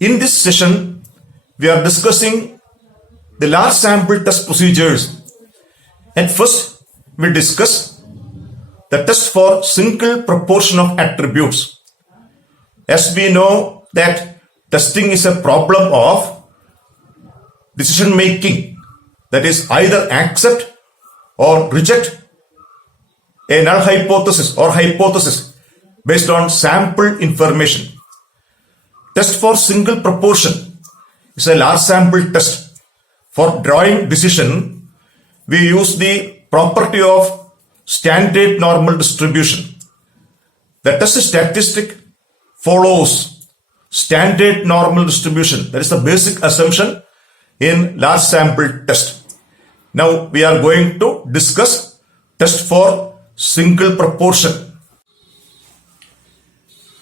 In this session, we are discussing the large sample test procedures. At first, we discuss the test for single proportion of attributes. As we know that testing is a problem of decision making, that is either accept or reject a null hypothesis or hypothesis based on sample information. Test for single proportion is a large sample test. For drawing decision, we use the property of standard normal distribution. The test statistic follows standard normal distribution. That is the basic assumption in large sample test. Now we are going to discuss test for single proportion.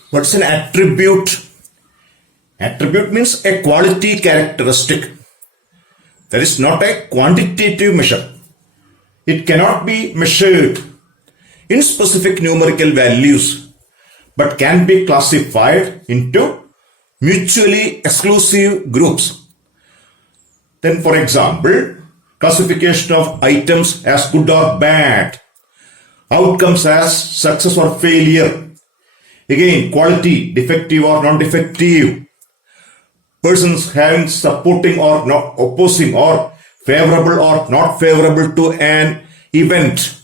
What's an attribute? Attribute means a quality characteristic. That is not a quantitative measure. It cannot be measured in specific numerical values, but can be classified into mutually exclusive groups. Then, for example, classification of items as good or bad, outcomes as success or failure, again quality, defective or non-defective, persons having supporting or not opposing or favorable or not favorable to an event.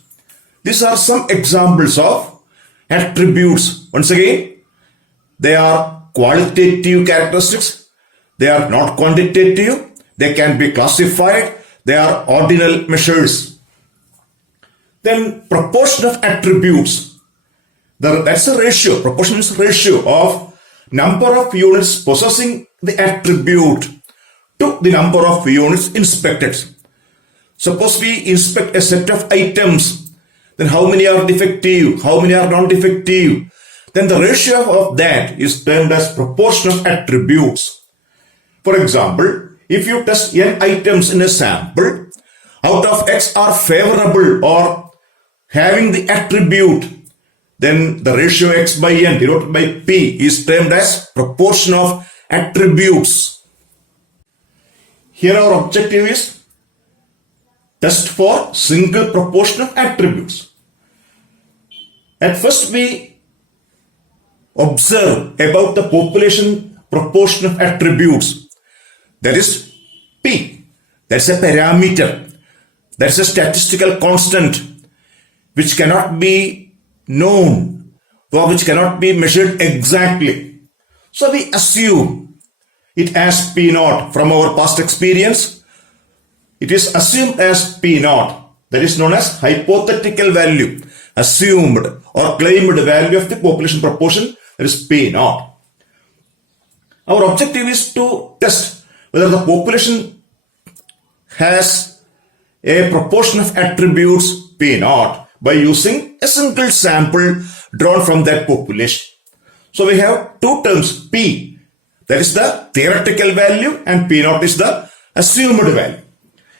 These are some examples of attributes. Once again, they are qualitative characteristics. They are not quantitative. They can be classified. They are ordinal measures. Then proportion of attributes. That's a ratio. Proportion is ratio of number of units possessing the attribute to the number of units inspected. Suppose we inspect a set of items, then how many are defective, how many are non-defective, then the ratio of that is termed as proportion of attributes. For example, if you test n items in a sample, out of x are favorable or having the attribute, then the ratio x by n denoted by p is termed as proportion of attributes. Here our objective is test for single proportion of attributes. At first we observe about the population proportion of attributes. That is p. That's a parameter. That's a statistical constant which cannot be known or which cannot be measured exactly. So we assume it as P naught. From our past experience, it is assumed as P naught. That is known as hypothetical value, assumed or claimed value of the population proportion, that is P naught. Our objective is to test whether the population has a proportion of attributes P naught by using a single sample drawn from that population. So we have two terms, P, that is the theoretical value, and P naught is the assumed value.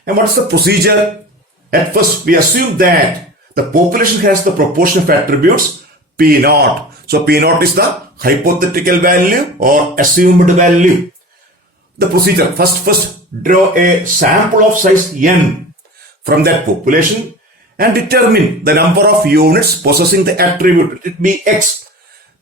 And what is the procedure? At first, we assume that the population has the proportion of attributes P naught. So P naught is the hypothetical value or assumed value. The procedure, first draw a sample of size n from that population and determine the number of units possessing the attribute. It be x.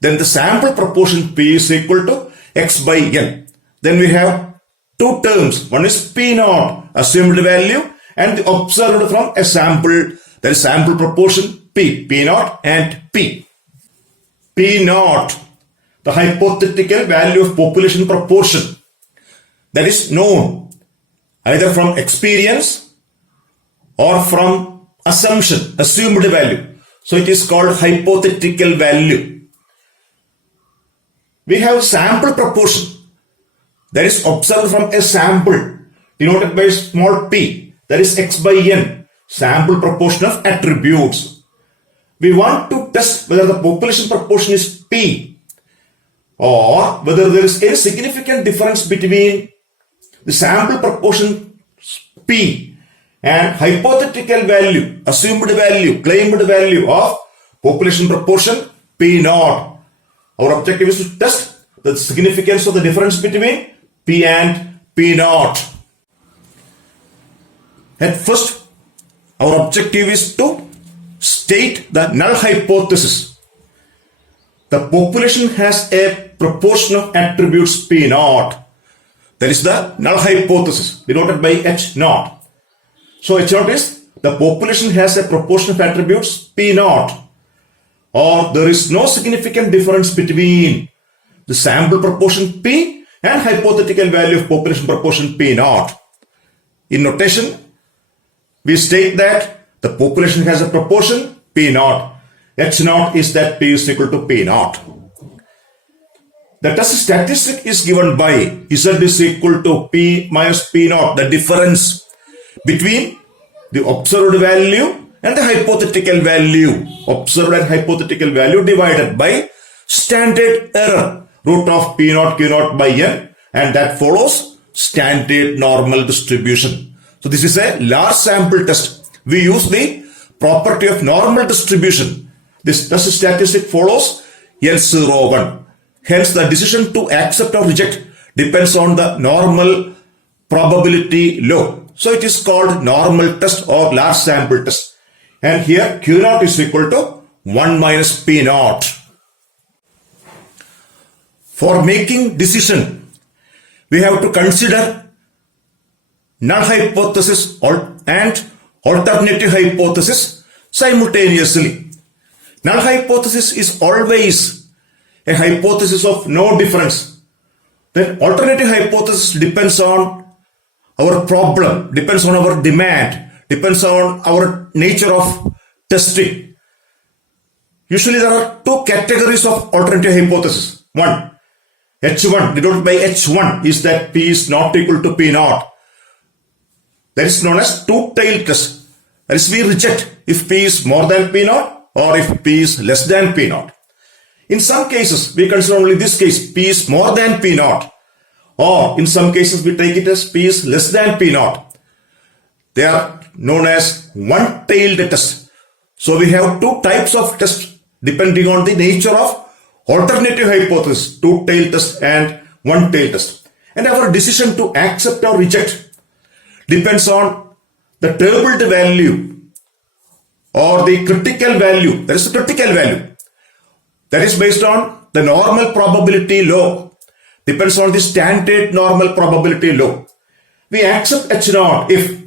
Then the sample proportion P is equal to x by n. Then we have two terms. One is P naught, assumed value, and the observed from a sample, that is sample proportion P. P naught and P. P naught, the hypothetical value of population proportion, that is known either from experience or from assumption, assumed value. So it is called hypothetical value. We have sample proportion, that is observed from a sample denoted by small p, that is x by n, sample proportion of attributes. We want to test whether the population proportion is p or whether there is any significant difference between the sample proportion p and hypothetical value, assumed value, claimed value of population proportion P naught. Our objective is to test the significance of the difference between P and P naught. At first, our objective is to state the null hypothesis. The population has a proportion of attributes P naught. That is the null hypothesis denoted by H naught. So H naught is the population has a proportion of attributes P naught, or there is no significant difference between the sample proportion P and hypothetical value of population proportion P naught. In notation, we state that the population has a proportion P naught. H naught is that P is equal to P naught. The test statistic is given by Z is equal to P minus P naught, the difference between the observed value and the hypothetical value. Observed and hypothetical value divided by standard error, root of P naught Q naught by N, and that follows standard normal distribution. So this is a large sample test. We use the property of normal distribution. This test statistic follows L01. Hence, the decision to accept or reject depends on the normal probability law. So it is called normal test or large sample test. And here Q naught is equal to 1 minus P naught. For making decision, we have to consider null hypothesis and alternative hypothesis simultaneously. Null hypothesis is always a hypothesis of no difference. Then alternative hypothesis depends on our problem, depends on our demand, depends on our nature of testing. Usually there are two categories of alternative hypothesis. One, H1 denoted by H1 is that P is not equal to P naught. That is known as two-tailed test. That is, we reject if P is more than P naught or if P is less than P naught. In some cases, we consider only this case, P is more than P naught, or in some cases we take it as P is less than P naught. They are known as one-tailed test. So we have two types of tests depending on the nature of alternative hypothesis, two-tailed test and one-tailed test. And our decision to accept or reject depends on the tabled value or the critical value. That is the critical value. That is based on the normal probability law. Depends on the standard normal probability law. We accept H naught if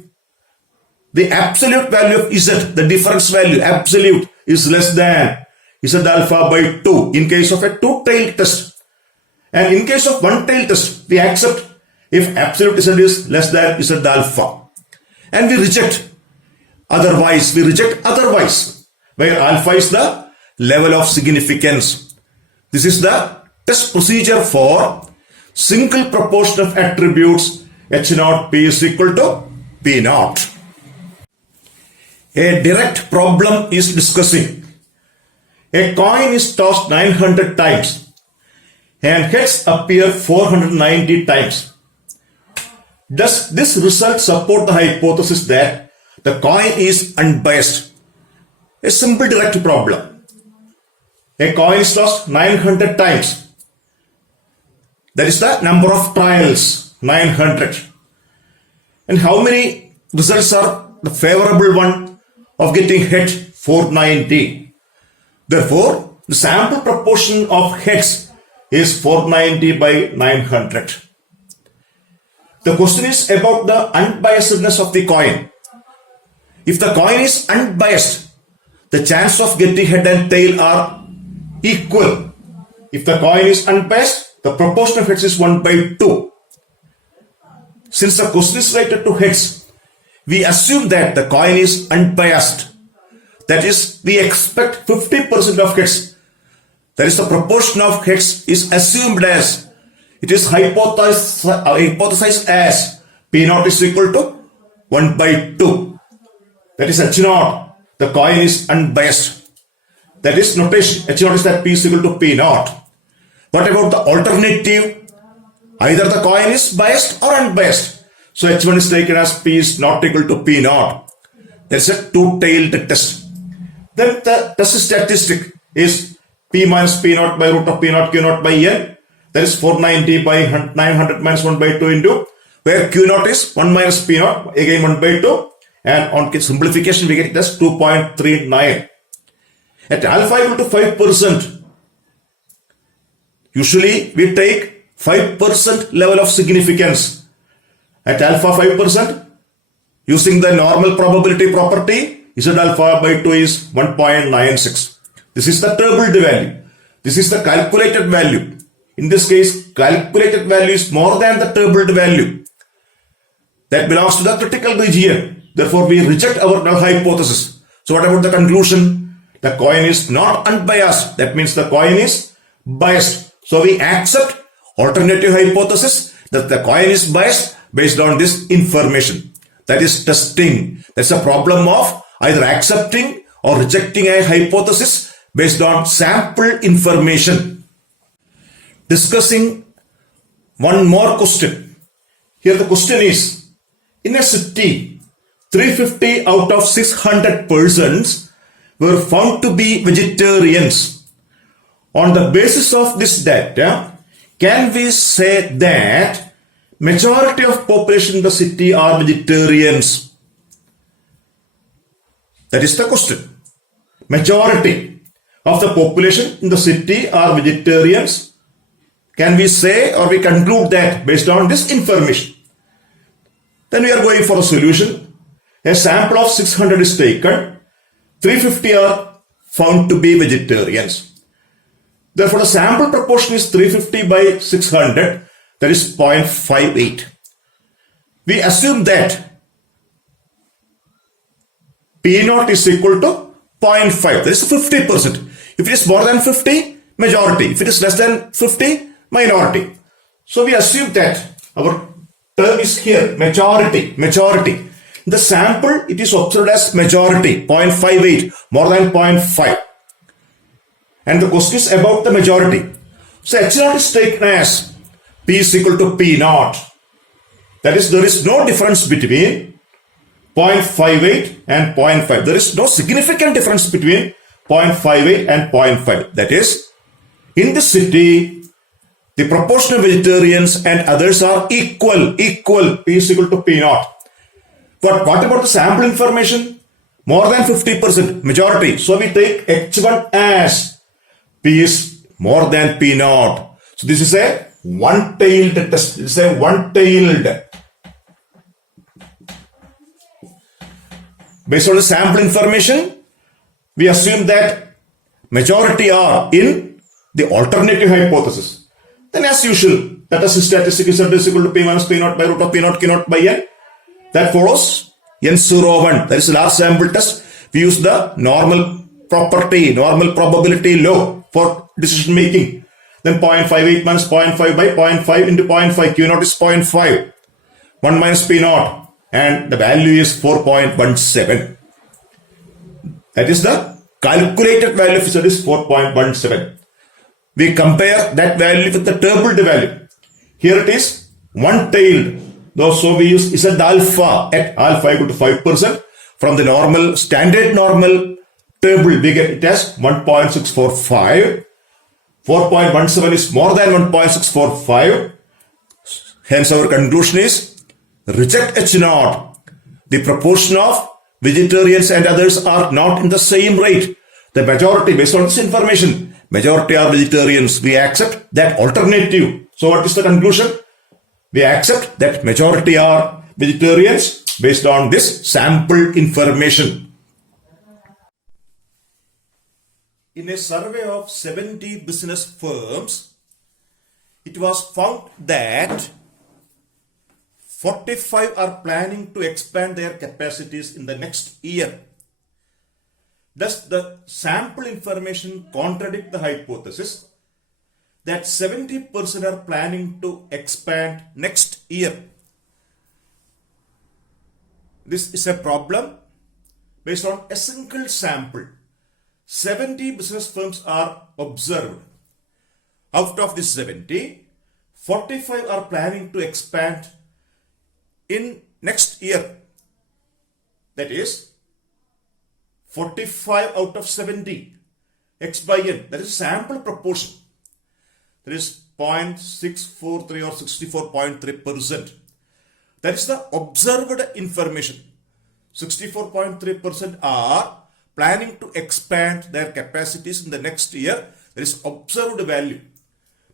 the absolute value of Z, the difference value, absolute, is less than Z alpha by 2 in case of a two-tailed test. And in case of one-tailed test, we accept if absolute Z is less than Z alpha. And we reject otherwise, where alpha is the level of significance. This is the test procedure for single proportion of attributes H naught P is equal to P naught. A direct problem is discussing. A coin is tossed 900 times and heads appear 490 times. Does this result support the hypothesis that the coin is unbiased? A simple direct problem. A coin is tossed 900 times. That is the number of trials, 900. And how many results are the favorable one of getting head? 490. Therefore, the sample proportion of heads is 490 by 900. The question is about the unbiasedness of the coin. If the coin is unbiased, the chance of getting head and tail are equal. If the coin is unbiased, the proportion of heads is 1 by 2. Since the question is related to heads, we assume that the coin is unbiased. That is, we expect 50% of heads. That is, the proportion of heads is assumed as, it is hypothesized as P naught is equal to 1 by 2. That is H naught. The coin is unbiased. That is notation. H naught is that P is equal to P naught. What about the alternative? Either the coin is biased or unbiased. So H1 is taken as P is not equal to P naught. There is a two-tailed test. Then the test statistic is P minus P naught by root of P naught Q naught by N. That is 490 by 900 minus 1 by 2 into where Q naught is 1 minus P naught, again 1 by 2. And on simplification, we get it as 2.39. At alpha equal to 5%, usually we take 5% level of significance. At alpha 5%, using the normal probability property, Z alpha by 2 is 1.96. This is the tabled value. This is the calculated value. In this case, calculated value is more than the tabled value. That belongs to the critical region. Therefore, we reject our null hypothesis. So what about the conclusion? The coin is not unbiased. That means the coin is biased. So we accept alternative hypothesis that the coin is biased based on this information. That is testing. That's a problem of either accepting or rejecting a hypothesis based on sample information. Discussing one more question. Here the question is, in a city, 350 out of 600 persons were found to be vegetarians. On the basis of this data, can we say that majority of population in the city are vegetarians? That is the question. Majority of the population in the city are vegetarians. Can we say or we conclude that based on this information? Then we are going for a solution. A sample of 600 is taken. 350 are found to be vegetarians. Therefore, the sample proportion is 350 by 600. That is 0.58. We assume that P naught is equal to 0.5. That is 50%. If it is more than 50, majority. If it is less than 50, minority. So we assume that our term is here, majority. The sample, it is observed as majority, 0.58, more than 0.5. And the question is about the majority. So H naught is taken as P is equal to P naught. That is, there is no difference between 0.58 and 0.5. There is no significant difference between 0.58 and 0.5. That is, in the city, the proportion of vegetarians and others are equal. P is equal to P naught. But what about the sample information? More than 50%, majority. So we take H1 as P is more than P naught. So this is a one-tailed test. This is a one-tailed. Based on the sample information, we assume that majority are in the alternative hypothesis. Then as usual, that is statistic Z is equal to P minus P naught by root of P naught Q naught by N. That follows N01. That is a large sample test. We use the normal property, normal probability law for decision making. Then 0.58 minus 0.5 by 0.5 into 0.5. Q naught is 0.5. 1 minus P naught. And the value is 4.17. That is the calculated value of Z is 4.17. We compare that value with the tabled value. Here it is one-tailed. So we use Z alpha at alpha equal to 5%. From the normal, standard normal table, we get it as 1.645. 4.17 is more than 1.645. Hence our conclusion is reject H naught. The proportion of vegetarians and others are not in the same rate. The majority, based on this information, majority are vegetarians. We accept that alternative. So what is the conclusion? We accept that majority are vegetarians based on this sample information. In a survey of 70 business firms, it was found that 45 are planning to expand their capacities in the next year. Does the sample information contradict the hypothesis that 70% are planning to expand next year? This is a problem based on a single sample. 70 business firms are observed. Out of this 70, 45 are planning to expand in next year. That is 45 out of 70. X by N. That is sample proportion. That is 0.643 or 64.3%. That is the observed information. 64.3% are planning to expand their capacities in the next year. There is observed value.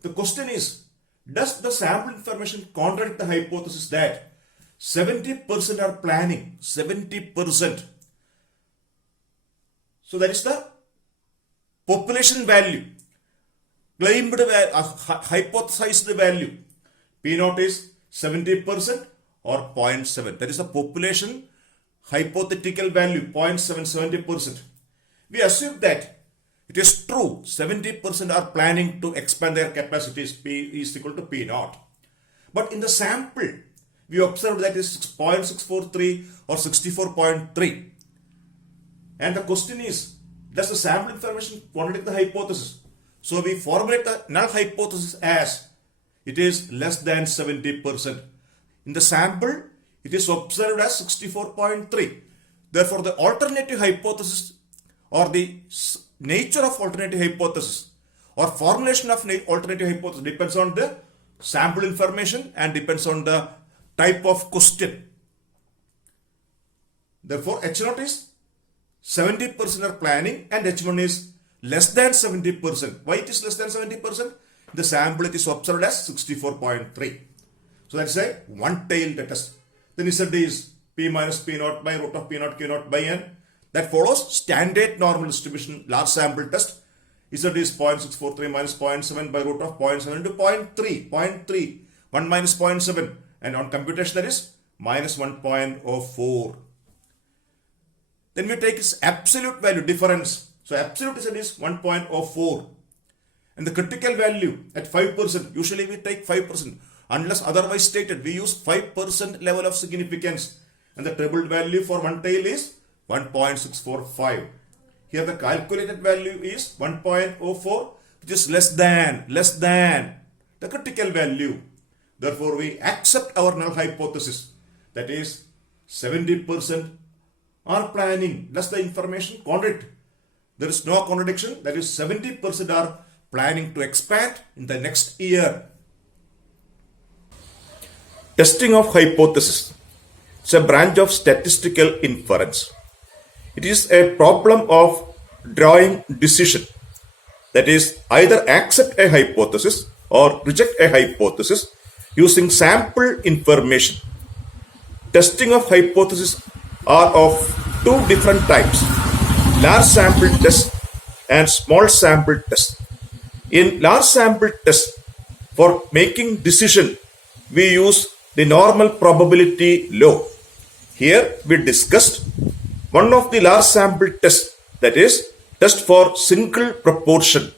The question is, does the sample information contradict the hypothesis that 70% are planning? 70%. So that is the population value. Claimed hypothesized value. P naught is 70% or 0.7. That is the population hypothetical value, 0.7, 70%. We assume that it is true, 70% are planning to expand their capacities, P is equal to P naught. But in the sample, we observe that it is 0.643 or 64.3. And the question is, does the sample information contradict the hypothesis? So we formulate the null hypothesis as it is less than 70%. In the sample, it is observed as 64.3. Therefore, the alternative hypothesis or the nature of alternative hypothesis or formulation of alternative hypothesis depends on the sample information and depends on the type of question. Therefore, H0 is 70% are planning and H1 is less than 70%. Why it is less than 70%? The sample it is observed as 64.3. So that's a one-tailed test. Then Z is P minus P naught by root of P naught Q naught by N. That follows standard normal distribution large sample test. Z is 0.643 minus 0.7 by root of 0.7 into 0.3. 0.3. 1 minus 0.7. And on computation that is minus 1.04. Then we take its absolute value difference. So absolute Z is 1.04. And the critical value at 5%. Usually we take 5%. Unless otherwise stated, we use 5% level of significance. And the trebled value for one tail is 1.645. Here the calculated value is 1.04, which is less than the critical value. Therefore, we accept our null hypothesis. That is 70% are planning. Does the information contradict? There is no contradiction. That is 70% are planning to expand in the next year. Testing of hypothesis is a branch of statistical inference. It is a problem of drawing decision. That is, either accept a hypothesis or reject a hypothesis using sample information. Testing of hypothesis are of two different types: large sample test and small sample test. In large sample test, for making decision, we use the normal probability law. Here we discussed one of the large sample tests, that is test for single proportion.